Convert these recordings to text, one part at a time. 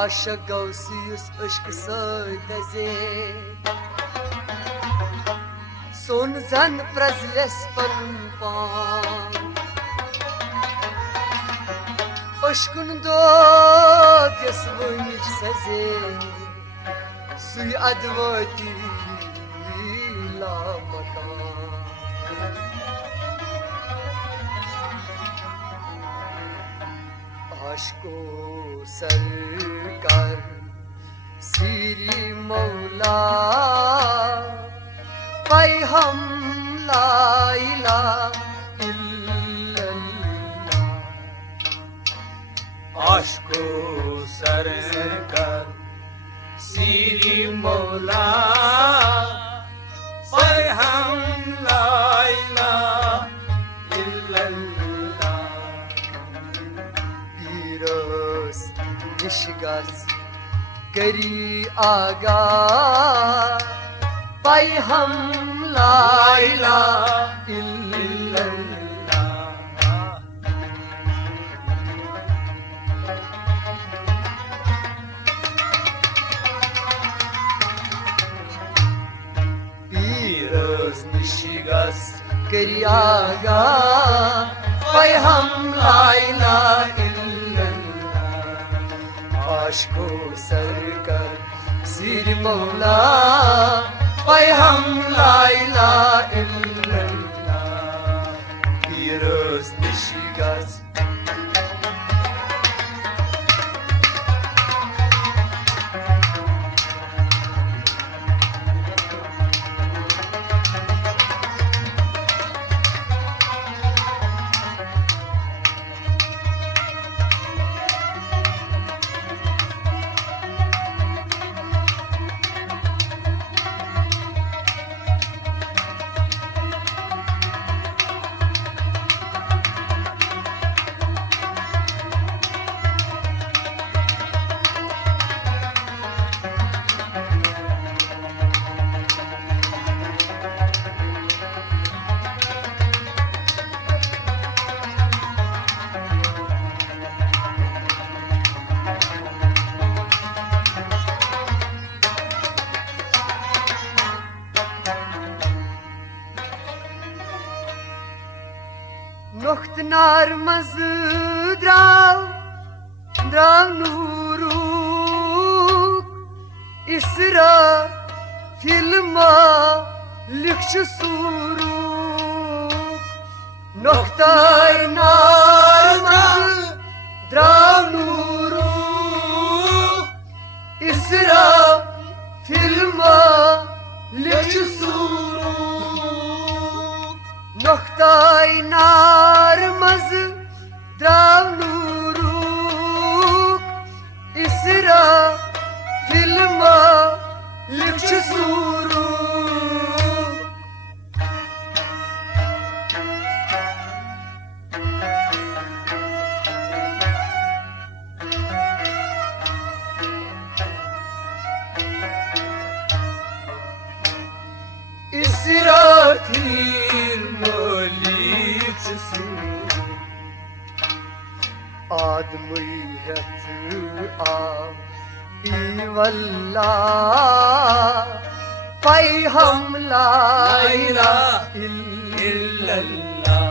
Aşık gavsiyus aşkı söydeze Son zan prazles panpan Aşkın dod yasvunic seze Suy advati la makan Aşko सरकार सिरी मौला पाई हम ला इलाहा इल्लल्लाह आशको सरकार सिरी मौला पाई हम ला इलाहा इल्लल्लाह Nişgas kari aga Pay hum la ilaha illallah Piros nişgas kari aga Pay hum la ilaha आशको सरकार सिर मौला पाय हम ला इलाहा इल्लल्लाह Piros nişgas Noktnar mazı drav nuruk İsra filma lükçü suruk Noktnar mazı drav nuruk İsra filma lükçü suruk Noktay narmazı drav nuruk İsra filma lükçü suruk İsra आदमी है आ वल्लाह पाई हम ला इलाहा इल्लल्लाह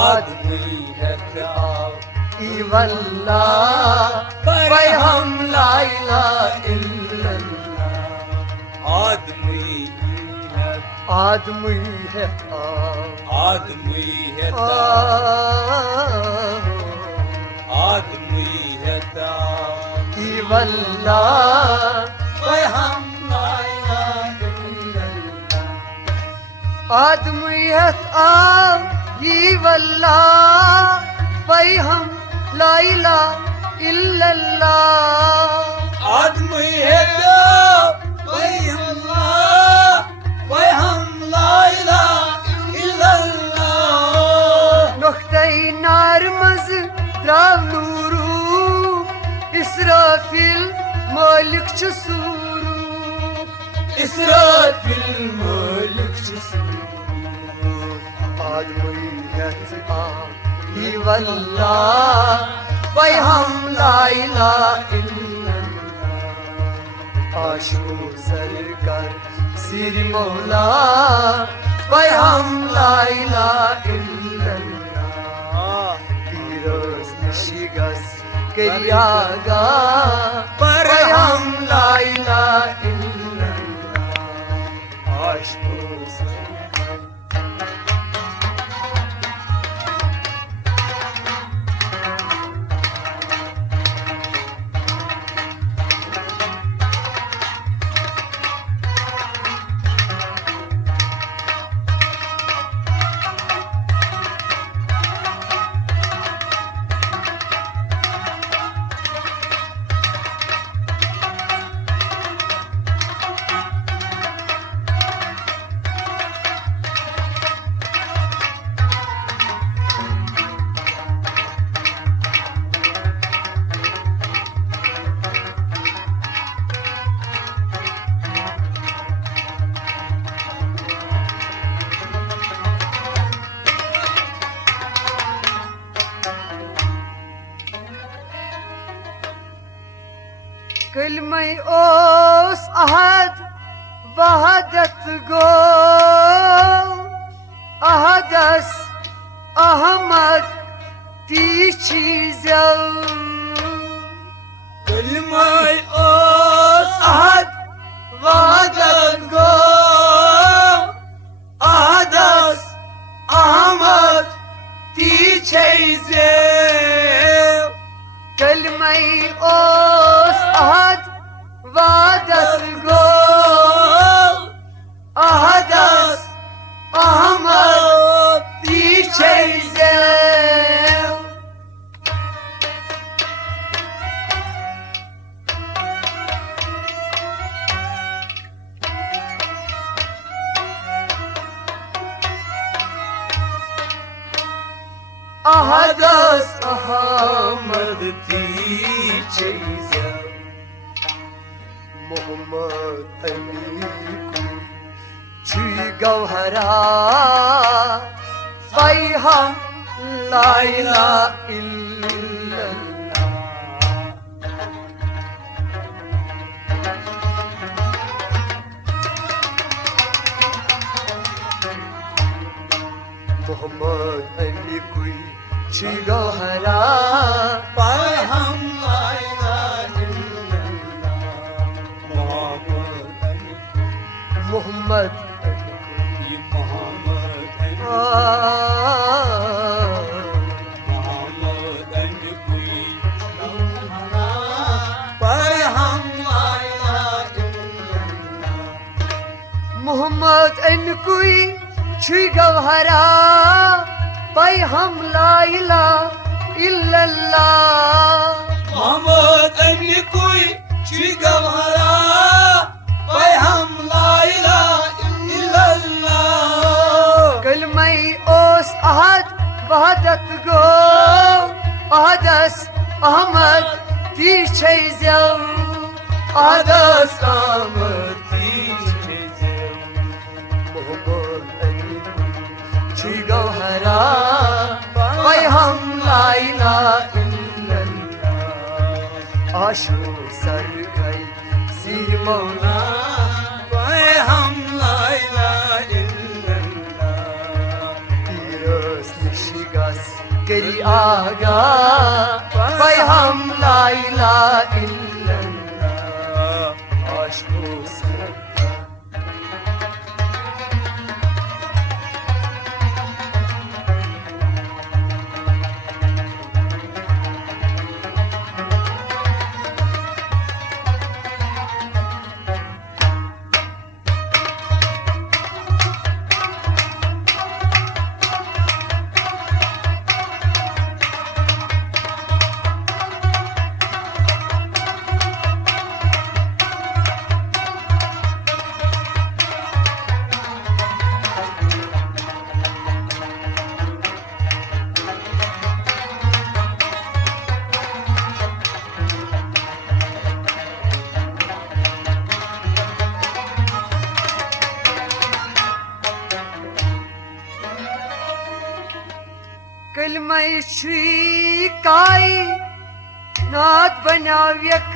आदमी है आ वल्लाह पाई हम ला इलाहा आदमी है आदमी है आदमी है वल्लाह पाय हम ला इलाहा इल्लल्लाह आदमी है वल्लाह पाय हम ला इलाहा इल्लल्लाह आदमी है पाय हम ला इलाहा इल्लल्लाह Noktay narmaz drav nuru İsrafil malikçı suruk İsrafil mülkçüsü. Admiyet Ali vallah Vay ham la ilahe illallah Aşk-ı serkar Sir Mevla Vay ham la ilahe illallah Piroz nişigas Keriyaga Vay ham la ilahe illallah Aşk-ı serkar Kılmay os ahad vahadet go ahadas ahmad ti çizel Kılmay os ahad vahadet go ahadas ahmad ti çizel Kılmay os ahad vahadet go ahadas ahmad ti çizel ahadas ahmad ti çizel Muhammed Aliku Çüy gavhara Bayham La ilahe illallah Muhammed Aliku Çüy gavhara Bayham la ilahe illallah. Muhammed Muhammed Muhammed Ah, Muhammed Aliku Bayham la ilahe illallah. Muhammed Enkui Çüy gavhara Bayham la ilahe illallah Muhammed Aliku Çigavhara Bayham la ilahe illallah. Kılmay os ahad vahadet go ahadas ahmad ti çeyzel ahadas ahmad ti çeyzel Muhammed Enkui Çüy gavhara Bayham la ilahe illallah Aşk-ı sarkay Sir Mevla Bayham la ilahe illallah. Piroz nişigas Keri aga Bayham la ilahe illallah Aşk-ı sarkay कलमय Shri काई नाथ बनाव्यक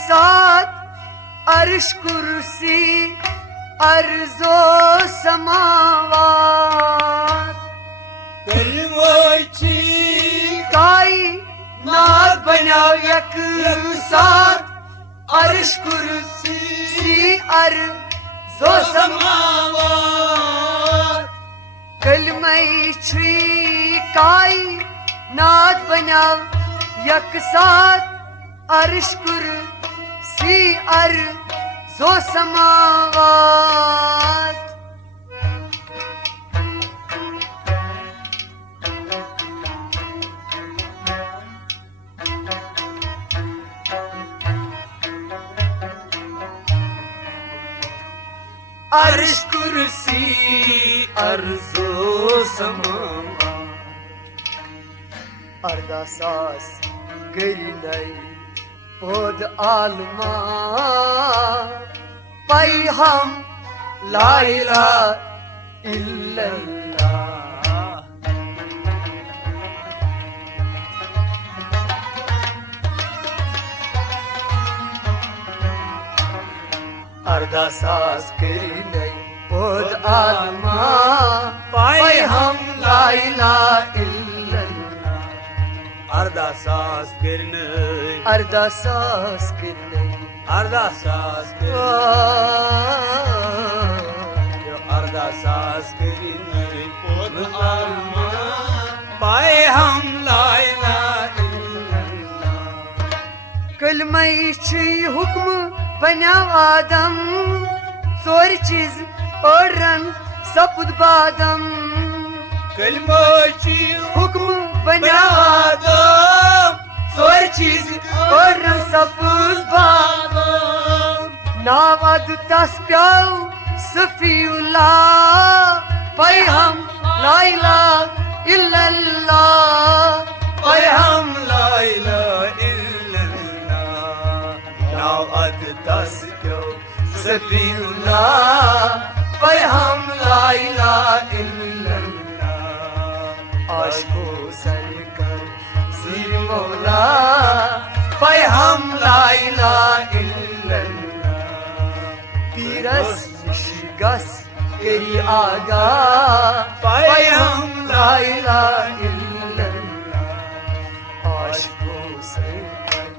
साथ अर्श कुर्सी अर्जो समावात कलमोची काई नाथ बनाव्यक साथ अर्श कुर्सी अर्जो समावात कलमय श्री काई नाथ बनाव यक साथ अर्श कुर्सी अर्जो समावात अर्श कुर्सी अर्जो समावात अर्दासास करिनै pod alma पैहम ला इलाहा इल्लल्लाह अर्दासास करिनै pod alma पैहम ला इलाहा इल्लल्लाह अर्दासास करनै अर्दासास करिनै अर्दासास अर्दासास करनै pod alma पैहम ला इलाहा इल्लल्लाह कलमय छी हुक्म बनाव आदम सोर चीज औरन सपुद बादम कलमोची हुक्म बनाव आदम सोर चीज औरन सपुद बादम नावद तस प्याव सफीउल्लाह पैहम ला इलाहा इल्लल्लाह पैहम ला इलाहा इल्लल्लाह नावद तस प्याव सफीउल्लाह पैहम ला इलाहा इल्लल्लाह आशिको सरकर सिर मौला पैहम ला इलाहा इल्लल्लाह पीरस शिगस करी आगा पैहम ला इलाहा इल्लल्लाह आशिको सरकर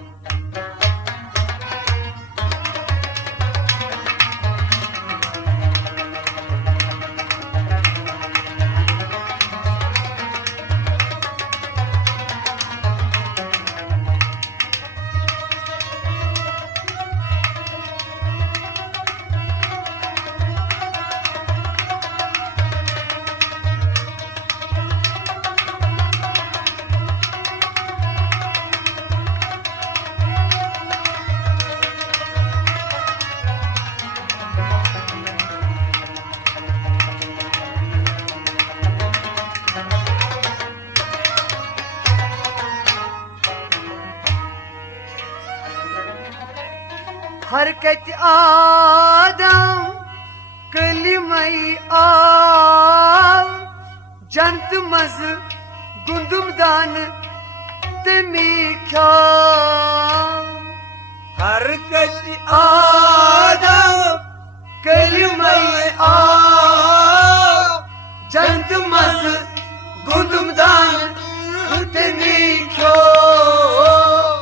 हरकत आदम कलिमई आव जंत मज गुंदुमदान तमी ख्याल हरकत आदम कलिमई आव जंत मज गुंदुमदान तमी ख्याल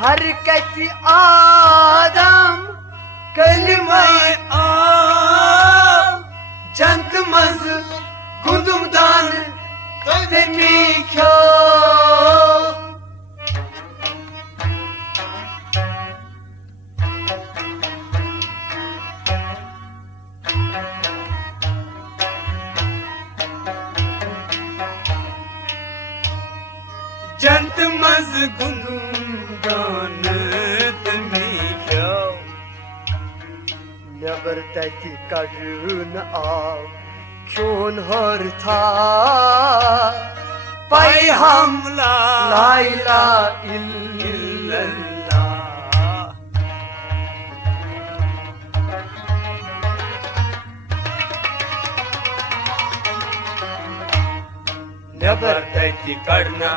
हरकत आदम कलिमई आव जंत मज गुंदुमदान तमी ख्याल जंत मज गुंदुमदान तमी ख्याल नेबर तति कड़न आव क्यों हर था पैहम ला ला इलाहा इल्लल्लाह नबर तति कड़ना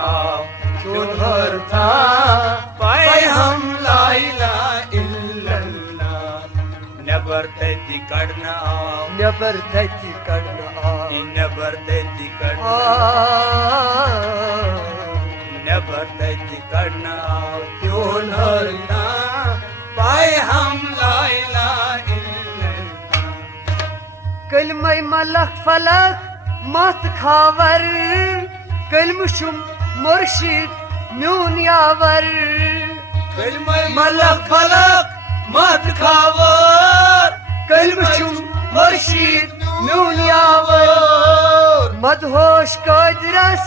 क्यों हर था पाए हम ला इलाहा इल्लल्लाह नबर तति कड़ना नबर तति कड़ना नबर तति कड़ना नबर तति कड़ना क्यों हर था पाए हम ला इलाहा इल्लल्लाह कलमै मलक फलक मत खावर कलमुशुम मुर्शिद म्यून यावर मलक फलक मत खावर कलमुशुम मुर्शिद म्यून यावर मदहोश कदरस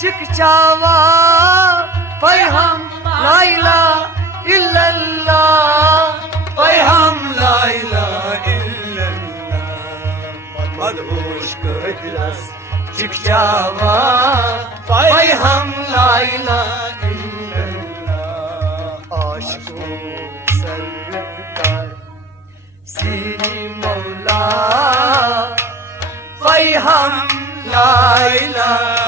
चिकचावा पैहम ला इलाहा इल्लल्लाह पैहम ला इलाहा इल्लल्लाह मदहोश कदरस चिकचावा पैहम ला इलाहा इल्लल्लाह आशिकों सरकार सीरी मौला पैहम ला इलाहा